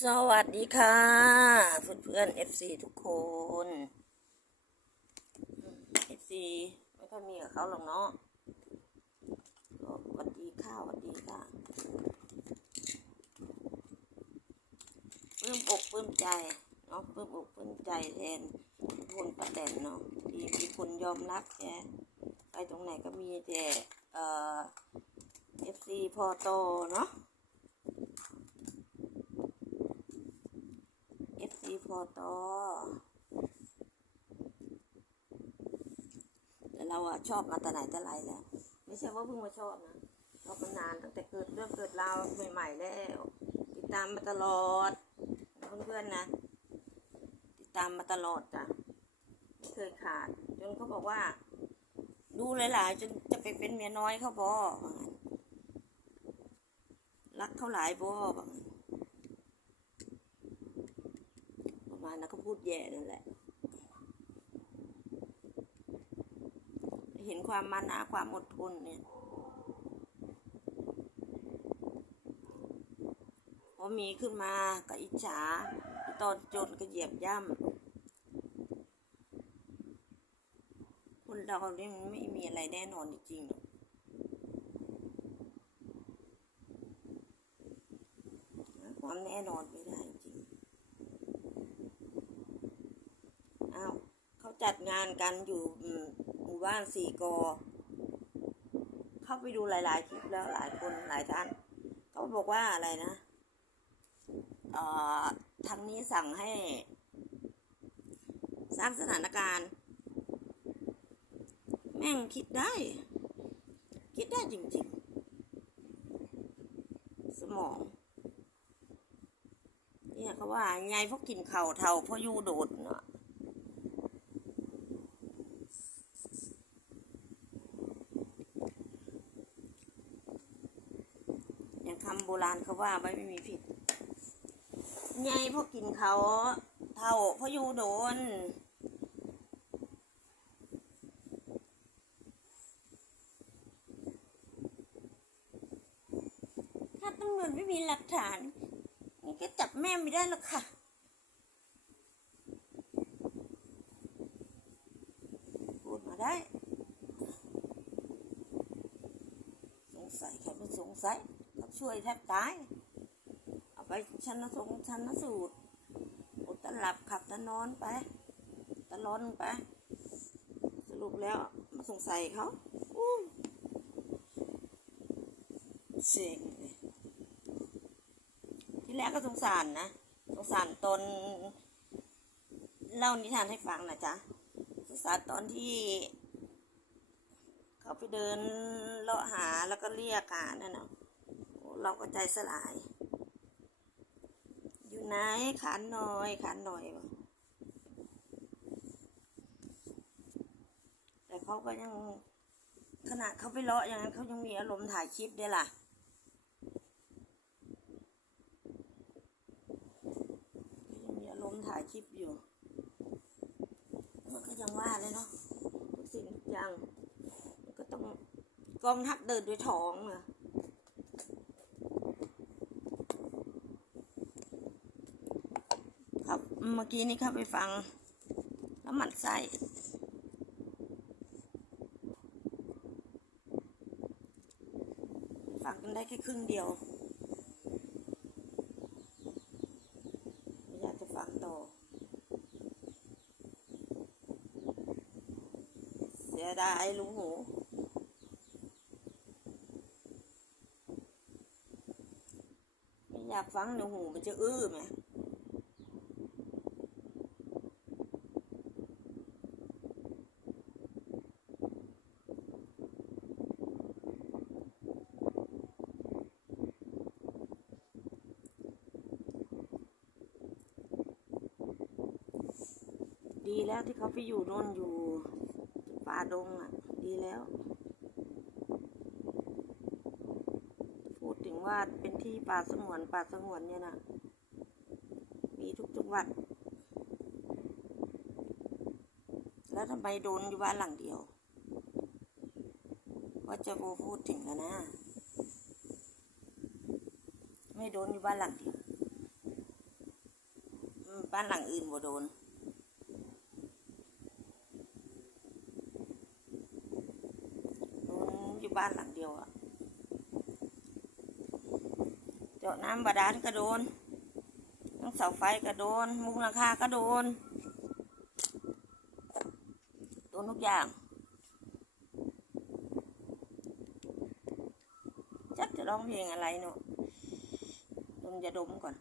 สวัสดีค่ะ เพื่อนเพื่อนเอฟซีทุกคนเอฟซีไม่ค่อยมีกับเขาหรอกเนาะสวัสดีค่ะสวัสดีค่ะปลื้มอกปลื้มใจเนาะปลื้มอกปลื้มใจแทนคนประแตนเนาะที่มีคนยอมรับแกไปตรงไหนก็มีแต่เอ่อเอฟซีพอโตเนาะ FC พอตอแต่เราอะชอบมาแต่ไหนแต่ไรแล้ว ไม่ใช่ว่าเพิ่งมาชอบนะชอบมานานตั้งแต่เกิดเรื่องเกิดราวใหม่ ๆ แล้ว ติดตามมาตลอดเพื่อนๆนะ ติดตามมาตลอดจ้ะไม่เคยขาด จนเขาบอกว่า ดูหลายๆจนจะไปเป็นเมียน้อยเขาบอว่รักเขาหลายบอว่าง มาณนั้นก็พูดแย่นั่นแหละ เห็นความมานะความอดทนเนี่ยพอมีขึ้นมาก็อิจฉาตอนจนก็เหยียบย่ำคนเราเนี่ยมันไม่มีอะไรแน่นอนจริงๆความแน่นอนไม่ได้จริง อ้าวเขา จัดงานกันอยู่หมู่บ้านสี่กอ เข้าไปดูหลาย ๆ คลิปแล้วหลายคนหลายท่าน เขาบอกว่าอะไรนะเอ่อทางนี้สั่งให้ สร้างสถานการณ์ แม่งคิดได้ คิดได้จริง ๆ สมอง เนี่ยเขาว่าไงพวกกินเข่าเท่าพราะยูโดดเนาะ อย่างคำ โบราณเขาว่าไว้ไม่มีผิดไงพวกกินเขาเท่าพราะอยู่โดนถ้าตำรวจไม่มีหลักฐานนี่ก็จับแม่ไม่ได้หรอกค่ะพูดมาได้ สงสัยใครไม่สงสัย ช่วยแทบตาย เอาไปชันสูตรชันสูตรอดตะหลับขับตะนอนไปตะลอนไป สรุปแล้วมาสงสัยเขาอู้เซ็งที่แรกก็สงสารนะ สงสารตน เล่านิทานให้ฟังนะจ๊ะสงสารตอนที่เขาไปเดินเลาะหาแล้วก็เรียกหานั่นนะ เราก็ใจสลาย อยู่ไหนขานหน่อยขานหน่อย แต่เขาก็ยังขนาดเขาไปเลาะอย่างนั้นเขายังมีอารมณ์ถ่ายคลิปได้ล่ะยังมีอารมณ์ถ่ายคลิปอยู่มันก็ยังว่าเลยเนาะทุกสิ่งทุกอย่างมันก็ต้องกองทัพเดินด้วยท้องอะครับ เมื่อกี้นี้เข้าไปฟัง แล้วหมันไส้ฟังกันได้แค่ครึ่งเดียวไม่อยากจะฟังต่อ เสียดายลุงหูไม่อยากฟังเดี๋ยวหูมันจะอื้อไหม ดีแล้วที่เขาไปอยู่โน่นอยู่ป่าดงอะ ดีแล้ว พูดถึงว่าเป็นที่ป่าสงวนป่าสงวนเนี่ยนะมีทุกจังหวัด แล้วทำไมโดนอยู่บ้านหลังเดียวว่าจะโบพูดถึงแล้วนะ ไม่โดนอยู่บ้านหลังเดียวบ้านหลังอื่นบ่โดน โดนอยู่บ้านหลังเดียวอะเจาะ น้ำบาดาลก็โดนทั้งเสาไฟก็โดน มุงหลังคาก็โดน โดนทุกอย่าง จักจะร้องเพลงอะไรเนาะดมจะดมก่อน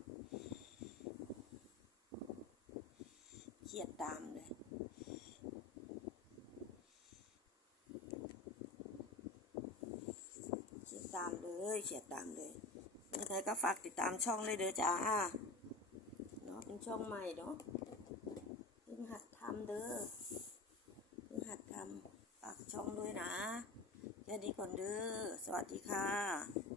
เครียดตามเลยเขียตามเลยเขียนตามเลย ยังไงก็ฝากติดตามช่องเลยเด้อจ้าเนาะเป็นช่องใหม่เนาะเพิ่งหัดทำเด้อเพิ่งหัดทำฝากช่องด้วยนะแค่นี้ก่อนเด้อสวัสดีค่ะ